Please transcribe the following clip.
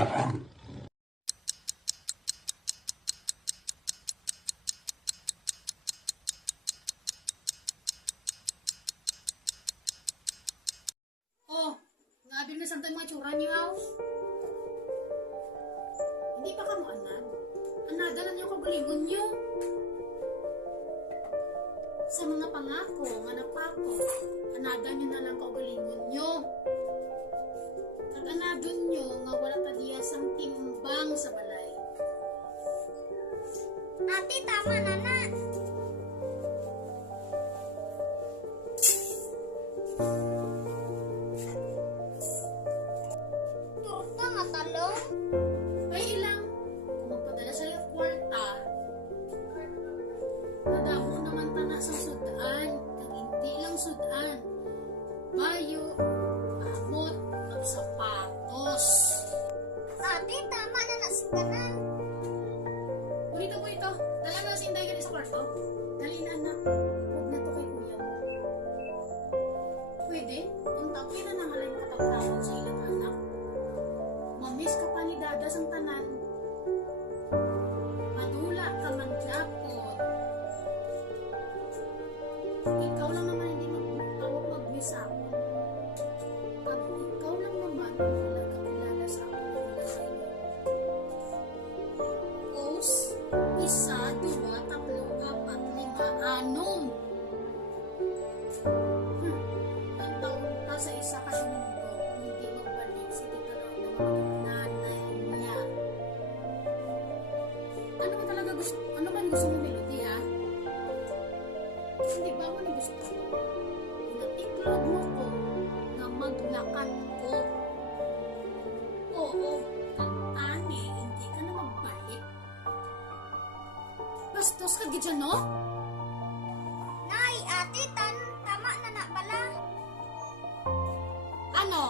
Oh, nabil na santay mga tsura niyo, aw. Hindi pa ka mo anad. Anadalan niyo kagalingon niyo. Sa mga pangako nga napako, anadan niyo na lang kagalingon niyo. Kaganadon niyo nga wala kadiyasang timbang sa balay. Ate, tama na na. Turok na nga talong. Ay ilang, kung magpadala sa'yo kwarta, nadamo naman tana sa sudan, kag hindi lang sudan, bayo, amot, at sapatos. Ate, tama na nasingganan. Burito, dala na si Inday ganit sa kwarto. Dali na anak, huwag na to kay kuya mo. Pwede, kung tapoy na naman lang katawag sa ilang anak. Mamiss ka pa ni dada sang tanan. Madula ka man japon. Ikaw lang naman hindi magtawag mag-miss ako. Pag ikaw lang naman ang wala kakilala sa akin na wala sa inyo. Os, 1, 2, 3, 4, 5, 6. Ang taon pa sa isa kasi mundo, hindi magbalik si Tita Lorna ng nanay niya. Ano ba gusto mo melody, ha? Hindi ba mo na gusto ko? Inatiklod mo ko na maglakan ko. Oo, katani, hindi ka na magbalik. Bastos ka gidya, no? Nay, ate, tama na na pala. Ano?